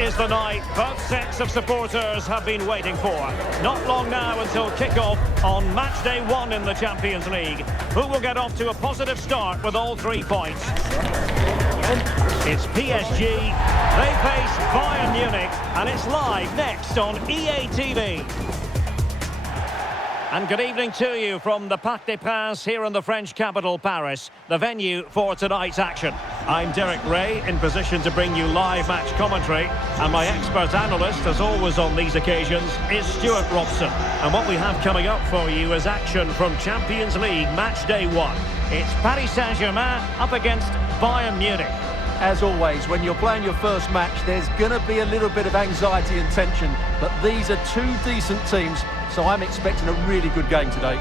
is the night both sets of supporters have been waiting for. Not long now until kick-off on Matchday 1 in the Champions League. Who will get off to a positive start with all 3 points? It's PSG, they face Bayern Munich, and it's live next on EA TV. And good evening to you from the Parc des Princes here in the French capital, Paris, the venue for tonight's action. I'm Derek Ray, in position to bring you live match commentary, and my expert analyst, as always on these occasions, is Stuart Robson. And what we have coming up for you is action from Champions League Match Day 1. It's Paris Saint-Germain up against Bayern Munich. As always, when you're playing your first match, there's going to be a little bit of anxiety and tension, but these are two decent teams, so I'm expecting a really good game today.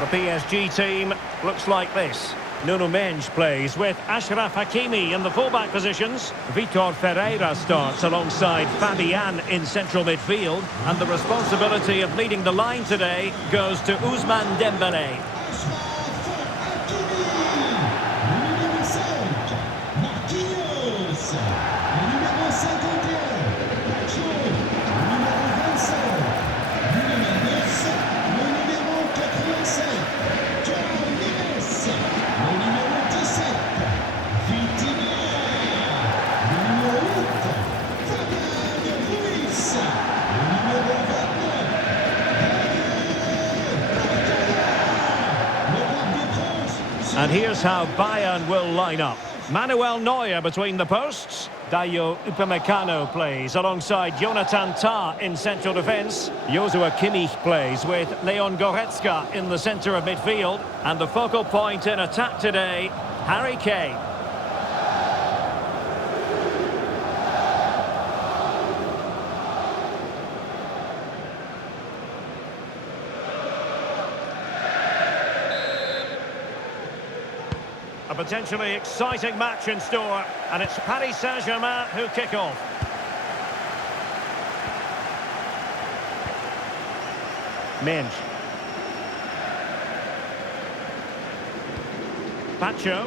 The PSG team looks like this. Nuno Mendes plays with Achraf Hakimi in the fullback positions. Vitor Ferreira starts alongside Fabian in central midfield. And the responsibility of leading the line today goes to Ousmane Dembélé. And here's how Bayern will line up. Manuel Neuer between the posts. Dayo Upamecano plays alongside Jonathan Tah in central defence. Joshua Kimmich plays with Leon Goretzka in the centre of midfield. And the focal point in attack today, Harry Kane. A potentially exciting match in store, and it's Paris Saint-Germain who kick off. Mendes. Pacho.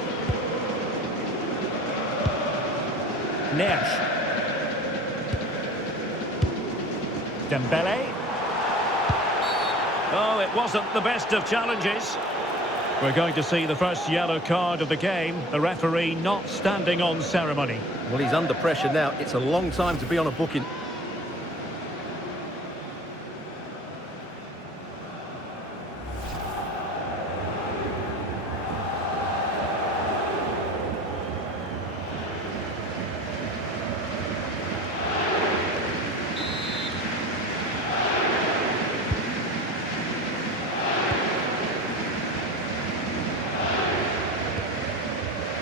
Neres. Dembélé. Oh, it wasn't the best of challenges. We're going to see the first yellow card of the game. The referee not standing on ceremony. Well, he's under pressure now. It's a long time to be on a booking.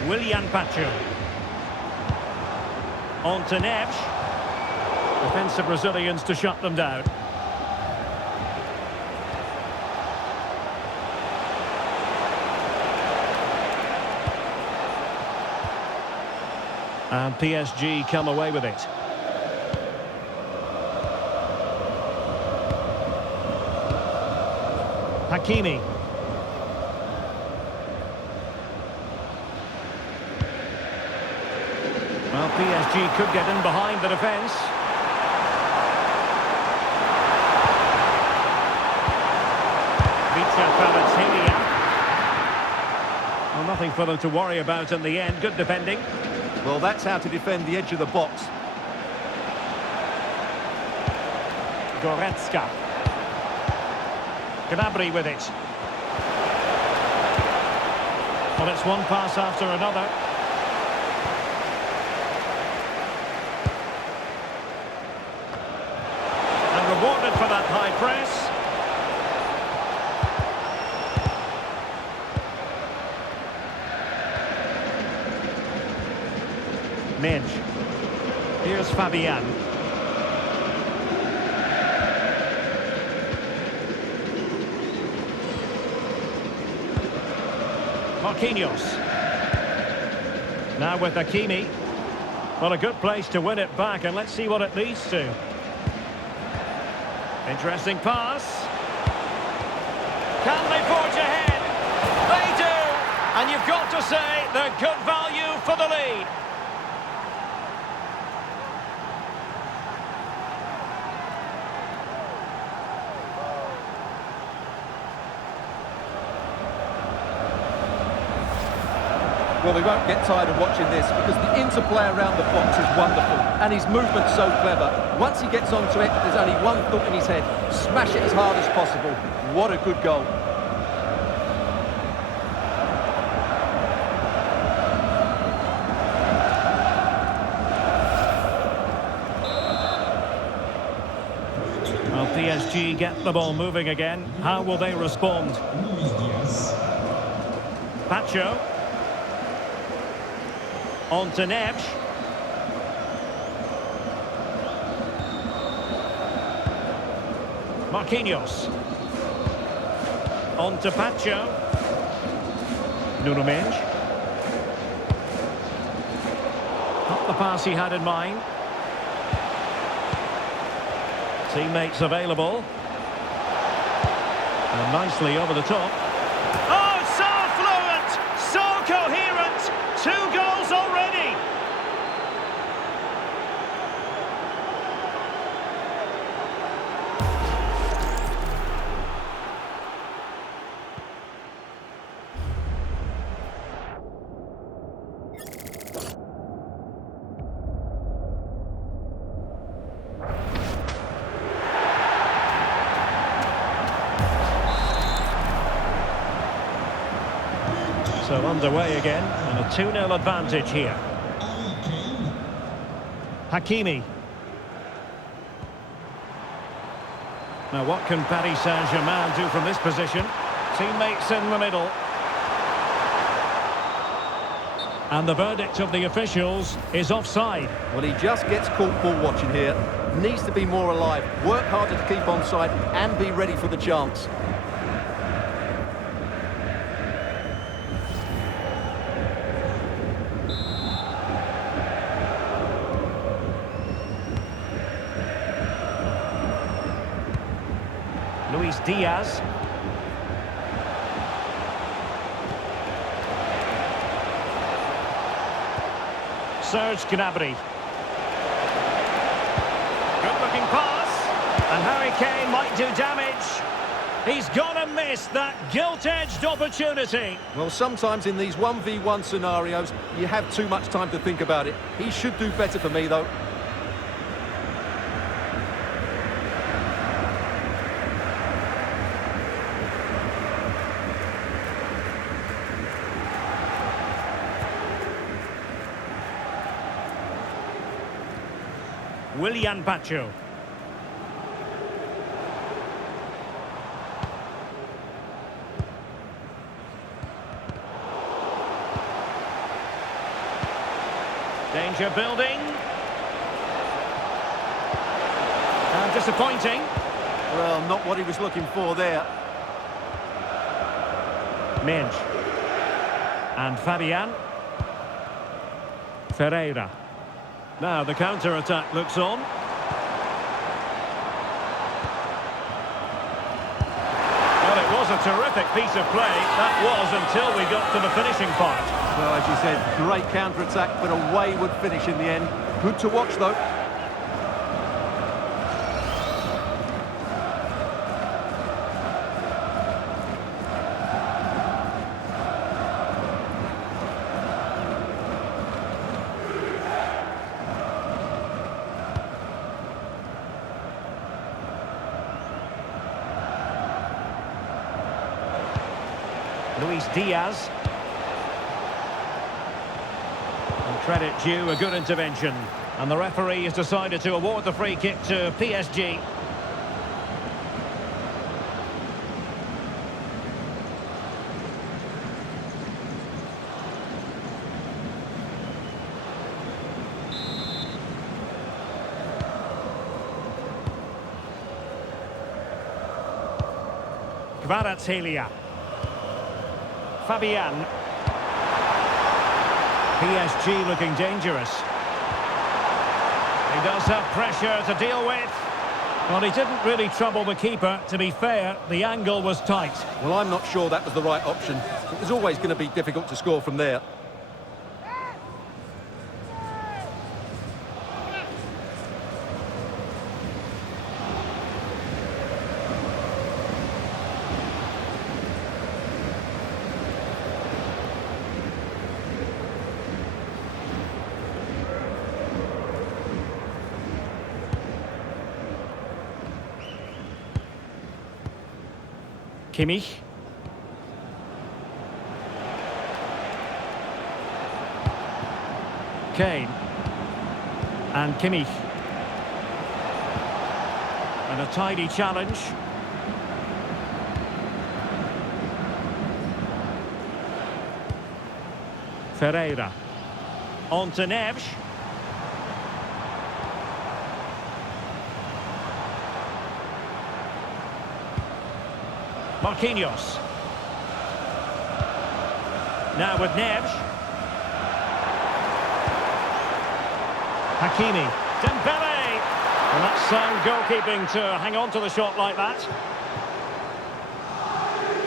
Willian Pacho. On to Neves. Defensive Brazilians to shut them down. And PSG come away with it. Hakimi. Well, PSG could get in behind the defence. Well, nothing for them to worry about in the end. Good defending. Well, that's how to defend the edge of the box. Goretzka. Gnabry with it. Well, it's one pass after another. rewarded for that high press. Minge. Here's Fabian. Marquinhos. Now with Hakimi. Well, a good place to win it back, and let's see what it leads to. Interesting pass. Can they forge ahead? They do! And you've got to say they're good value for the lead. Well, we won't get tired of watching this because the interplay around the box is wonderful and his movement's so clever. Once he gets onto it, there's only one thought in his head: smash it as hard as possible. What a good goal. Well, PSG get the ball moving again. How will they respond? Pacho. On to Neves. Marquinhos. On to Pacho. Nuno Mendes. Not the pass he had in mind. Teammates available. And nicely over the top. Oh, so fluent! So coherent! 2 goals already! So underway again, and a 2-0 advantage here. Hakimi. Now what can Paris Saint-Germain do from this position? Teammates in the middle. And the verdict of the officials is offside. Well, he just gets caught ball watching here. Needs to be more alive, work harder to keep onside and be ready for the chance. Luis Diaz. Serge Gnabry. Good-looking pass. And Harry Kane might do damage. He's gonna miss that gilt-edged opportunity. Well, sometimes in these 1v1 scenarios, you have too much time to think about it. He should do better for me, though. Willian Pacho. Danger building. And disappointing. Well, not what he was looking for there. Minge. And Fabian. Ferreira. Now the counter-attack looks on. Well, it was a terrific piece of play. That was until we got to the finishing part. Well, as you said, great counter-attack, but a wayward finish in the end. Good to watch, though. Luis Diaz. And credit due, a good intervention. And the referee has decided to award the free kick to PSG. Kvaratskhelia. Fabian. PSG looking dangerous. He does have pressure to deal with. Well, he didn't really trouble the keeper. To be fair, the angle was tight. Well, I'm not sure that was the right option. It was always going to be difficult to score from there. Kimmich. Kane. And Kimmich. And a tidy challenge. Ferreira. On to Neves. Marquinhos. Now with Neves. Hakimi. Dembele. And that's sound goalkeeping to hang on to the shot like that.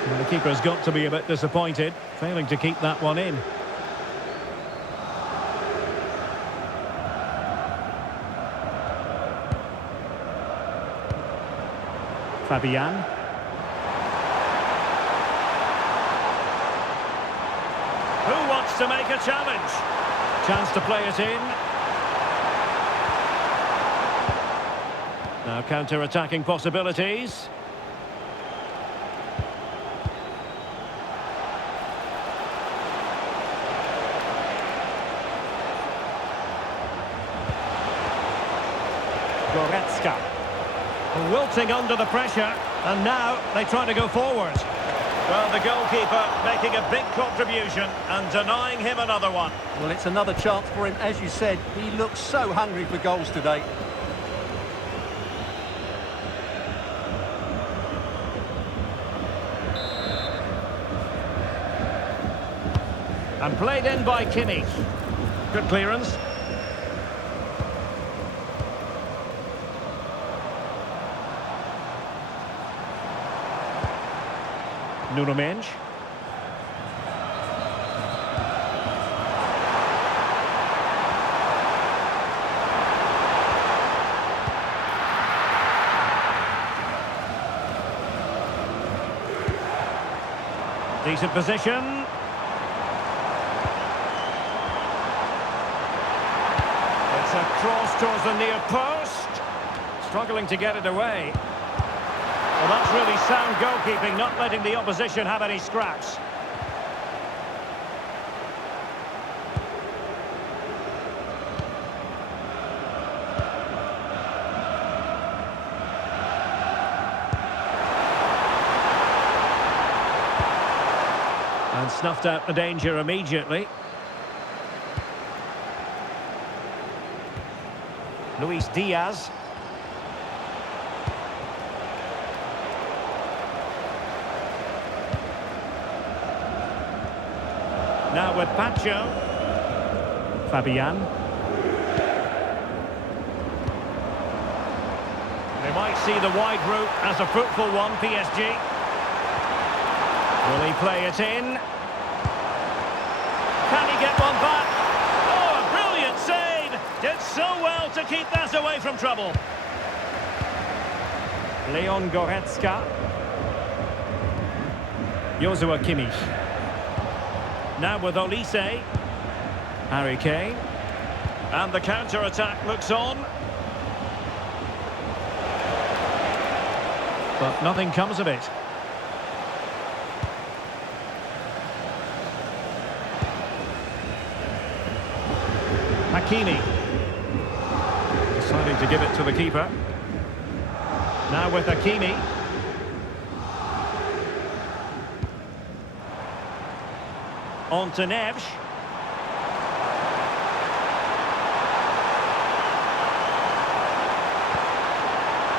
Well, the keeper's got to be a bit disappointed, failing to keep that one in. Fabian. Who wants to make a challenge? Chance to play it in. Now counter-attacking possibilities. Goretzka. Wilting under the pressure, and now they try to go forward. Well, the goalkeeper making a big contribution and denying him another one. Well, it's another chance for him. As you said, he looks so hungry for goals today. And played in by Kimmich. Good clearance. Nuno Mendes. Decent position. It's a cross towards the near post. Struggling to get it away. Well, that's really sound goalkeeping, not letting the opposition have any scraps. And snuffed out the danger immediately. Luis Diaz. Now with Pacho. Fabian. They might see the wide route as a fruitful one, PSG. Will he play it in? Can he get one back? Oh, a brilliant save! Did so well to keep that away from trouble. Leon Goretzka. Joshua Kimmich. Now with Olise. Harry Kane. And the counter-attack looks on. But nothing comes of it. Hakimi. Deciding to give it to the keeper. Now with Hakimi. On to Neves.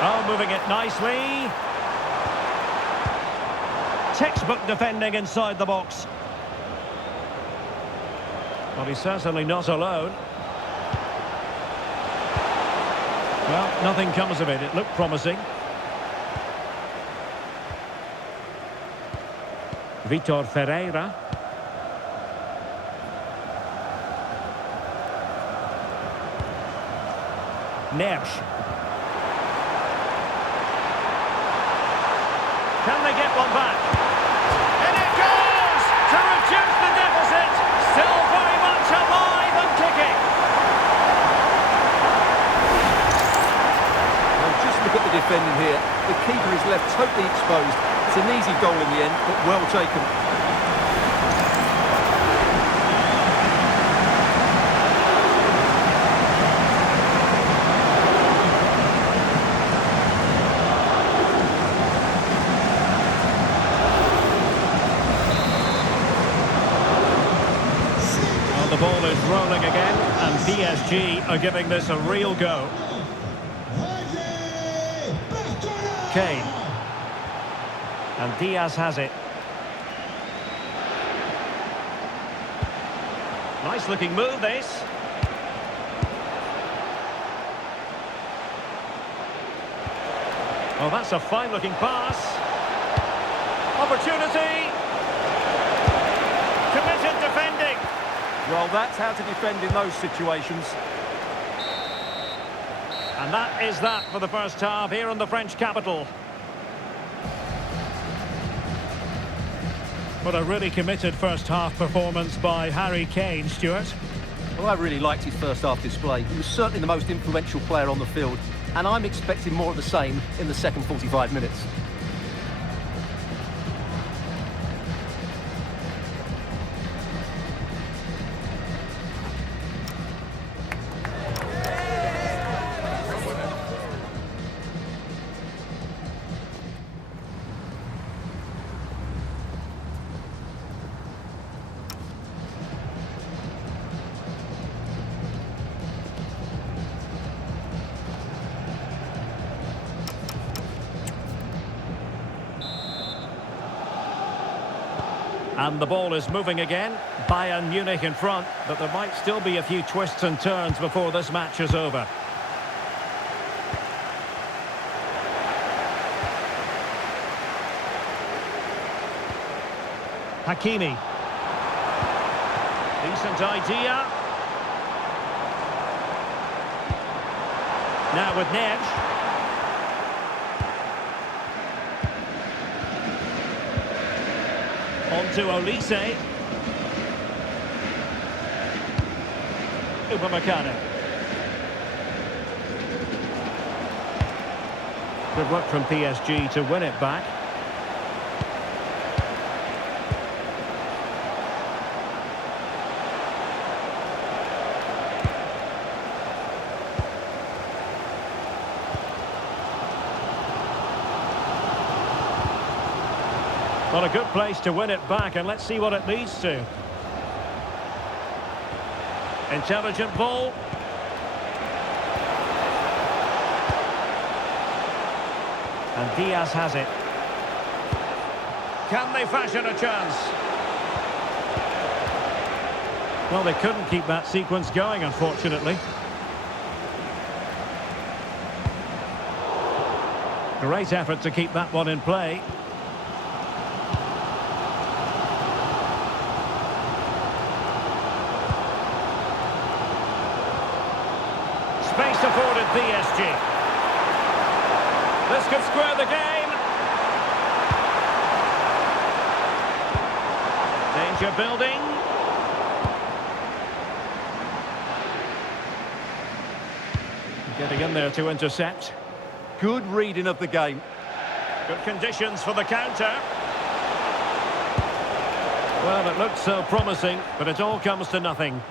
Oh, moving it nicely. Textbook defending inside the box. Well, he's certainly not alone. Well, nothing comes of it. It looked promising. Vitor Ferreira. Nersch. Can they get one back? And it goes to reduce the deficit. Still very much alive and kicking. Well, just look at the defending here. The keeper is left totally exposed. It's an easy goal in the end, but well taken. The ball is rolling again, and PSG are giving this a real go. Kane. And Diaz has it. Nice looking move, this. Well, that's a fine looking pass. Opportunity. Committed defending. Well, that's how to defend in those situations. And that is that for the first half here in the French capital. What a really committed first half performance by Harry Kane, Stuart. Well, I really liked his first half display. He was certainly the most influential player on the field, and I'm expecting more of the same in the second 45 minutes. And the ball is moving again. Bayern Munich in front, but there might still be a few twists and turns before this match is over. Hakimi. Decent idea. Now with Nersch. On to Olise. Upamecano. Good work from PSG to win it back. Well, a good place to win it back, and let's see what it leads to. Intelligent ball. And Diaz has it. Can they fashion a chance? Well, they couldn't keep that sequence going, unfortunately. Great effort to keep that one in play. Space afforded PSG. This could square the game. Danger building. Getting in there to intercept. Good reading of the game. Good conditions for the counter. Well, it looked so promising, but it all comes to nothing.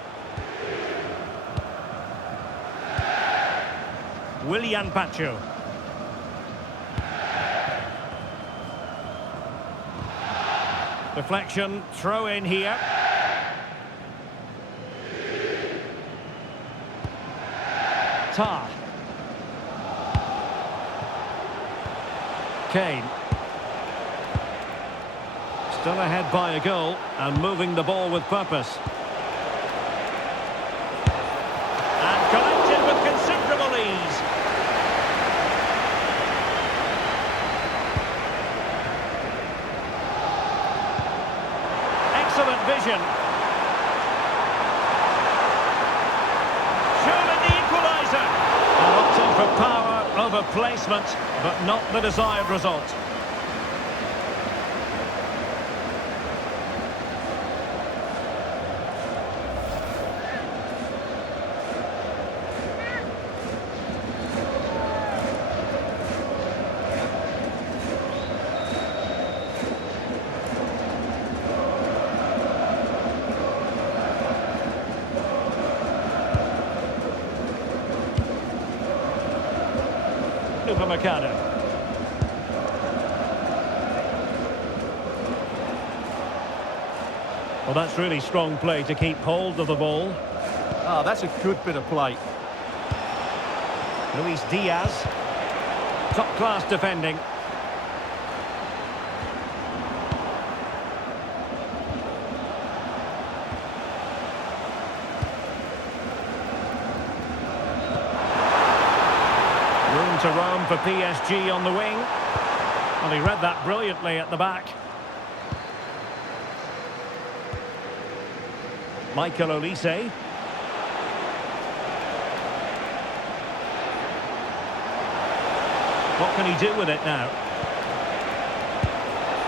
Willian Pacho. Deflection, throw in here. Tar. Kane. Still ahead by a goal and moving the ball with purpose. And collected with considerable ease. Excellent vision. Surely the equalizer. And opting for power over placement, but not the desired result. Mercado. Well, that's really strong play to keep hold of the ball. Ah, that's a good bit of play. Luis Diaz. Top-class defending. Room to roam for PSG on the wing. Well, he read that brilliantly at the back. Michael Olise. What can he do with it now?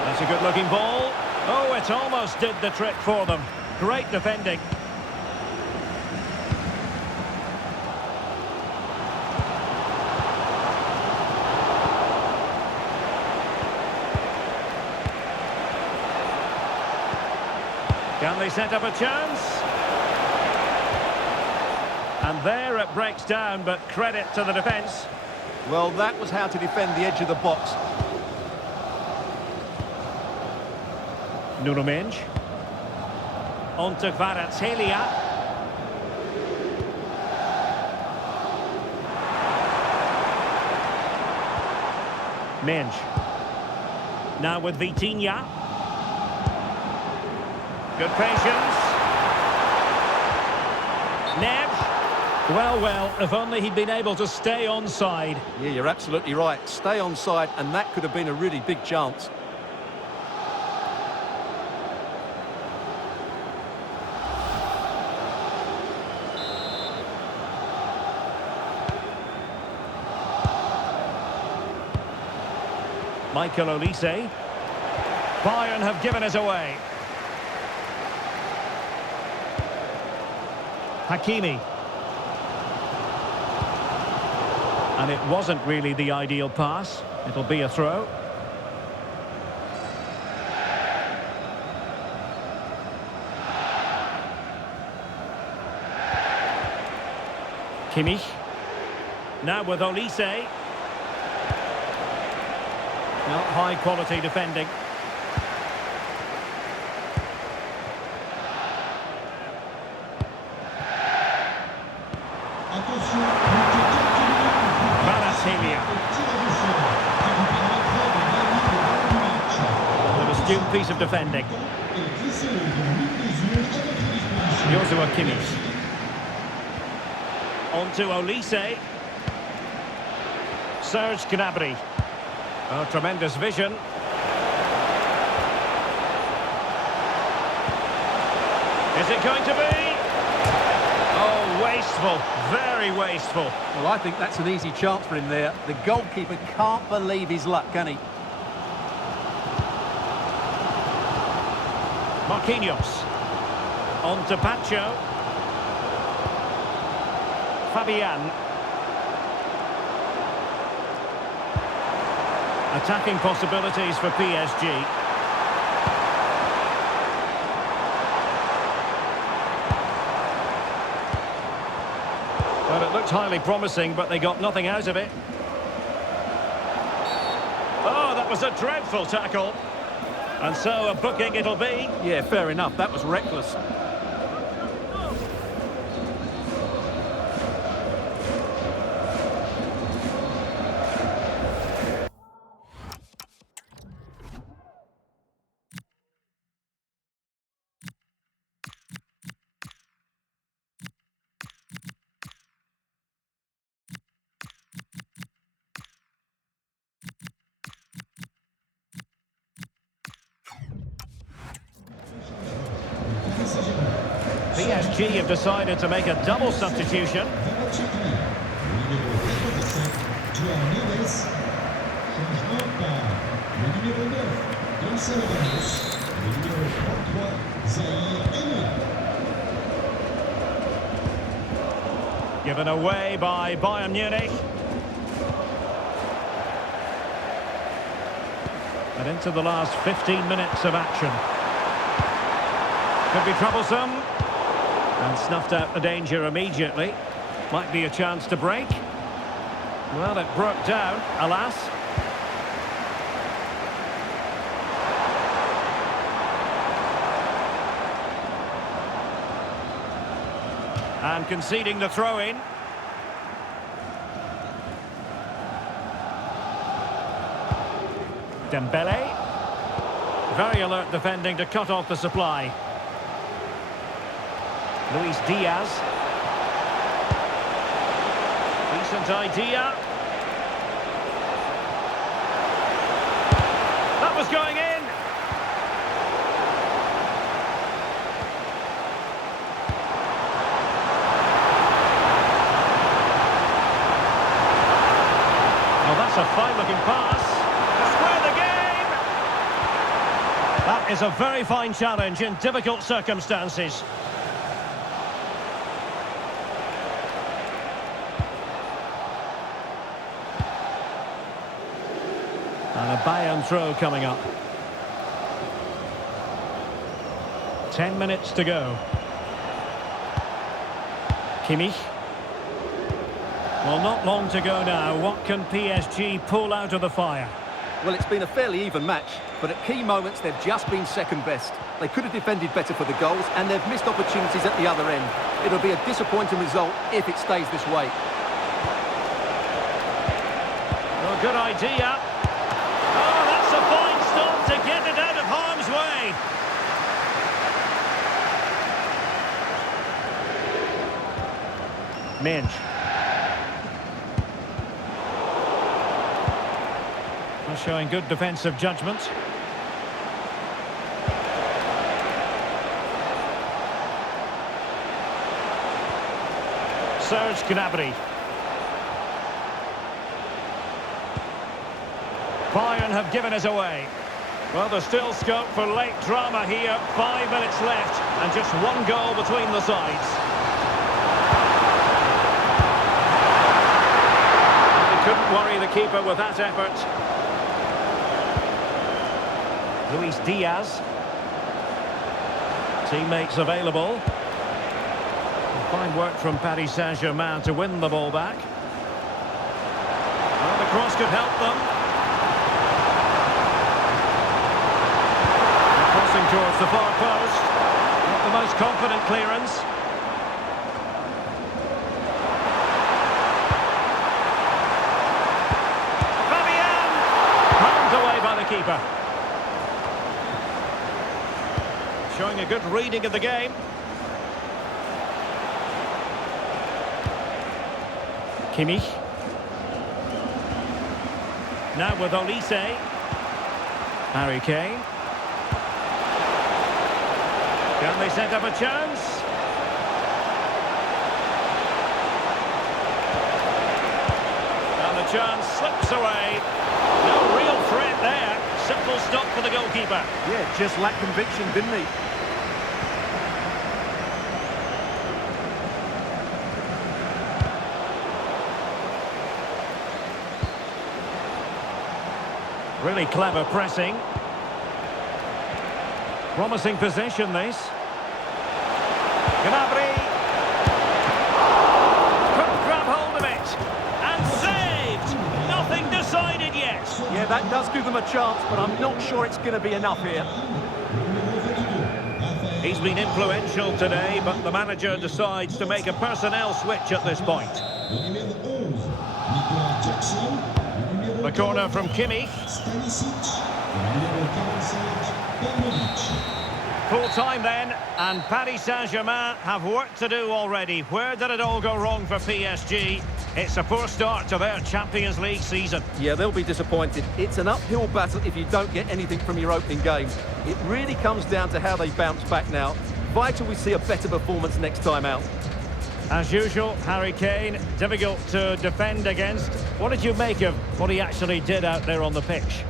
That's a good-looking ball. Oh, it almost did the trick for them. Great defending. Can they set up a chance? And there it breaks down, but credit to the defence. Well, that was how to defend the edge of the box. Nuno Mendes. On to Kvaratskhelia. Mendes. Now with Vitinha. Good patience. Neves. Well, if only he'd been able to stay onside. Yeah, you're absolutely right. Stay onside, and that could have been a really big chance. Michael Olise. Bayern have given it away. Hakimi. And it wasn't really the ideal pass. It'll be a throw. Kimmich. Now with Olise. Not high quality defending. An astute piece of defending. Joshua Kimmich. On to Olise. Serge Gnabry. Oh, tremendous vision. Is it going to be? Oh, wasteful. Very wasteful. Well, I think that's an easy chance for him there. The goalkeeper can't believe his luck, can he? Marquinhos. On to Pacho. Fabian. Attacking possibilities for PSG. Well, it looked highly promising, but they got nothing out of it. Oh, that was a dreadful tackle. And so a booking it'll be. Yeah, fair enough. That was reckless. PSG have decided to make a double substitution. Given away by Bayern Munich. And into the last 15 minutes of action. Could be troublesome. And snuffed out the danger immediately. Might be a chance to break. Well, it broke down, alas. And conceding the throw-in. Dembele. Very alert defending to cut off the supply. Luis Diaz. Decent idea. That was going in. Oh, that's a fine-looking pass. To square the game. That is a very fine challenge in difficult circumstances. And a Bayern throw coming up. 10 minutes to go. Kimmich. Well, not long to go now. What can PSG pull out of the fire? Well, it's been a fairly even match, but at key moments they've just been second best. They could have defended better for the goals, and they've missed opportunities at the other end. It'll be a disappointing result if it stays this way. Well, good idea. Oh, that's a fine stop to get it out of harm's way. Minge. Showing good defensive judgment. Serge Gnabry. Bayern have given us away. Well, there's still scope for late drama here. 5 minutes left and just one goal between the sides. They couldn't worry the keeper with that effort. Luis Diaz. Teammates available. Fine work from Paris Saint-Germain to win the ball back. Well, the cross could help them. And crossing towards the far post. Not the most confident clearance. Fabian! Palmed away by the keeper. Showing a good reading of the game. Kimmich. Now with Olise. Harry Kane. Can they set up a chance? And the chance slips away. No real threat there. Simple stop for the goalkeeper. Yeah, just lacked conviction, didn't he? Really clever pressing. Promising possession, this. Gnabry. Couldn't grab hold of it. And saved. Nothing decided yet. Yeah, that does give them a chance, but I'm not sure it's going to be enough here. He's been influential today, but the manager decides to make a personnel switch at this point. The corner from Kimmich. Full time then, and Paris Saint-Germain have work to do already. Where did it all go wrong for PSG? It's a poor start to their Champions League season. Yeah, they'll be disappointed. It's an uphill battle if you don't get anything from your opening game. It really comes down to how they bounce back now. Vital we see a better performance next time out. As usual, Harry Kane, difficult to defend against. What did you make of what he actually did out there on the pitch?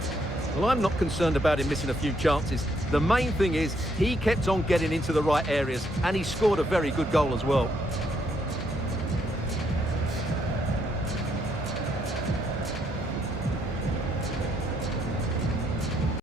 Well, I'm not concerned about him missing a few chances. The main thing is he kept on getting into the right areas, and he scored a very good goal as well.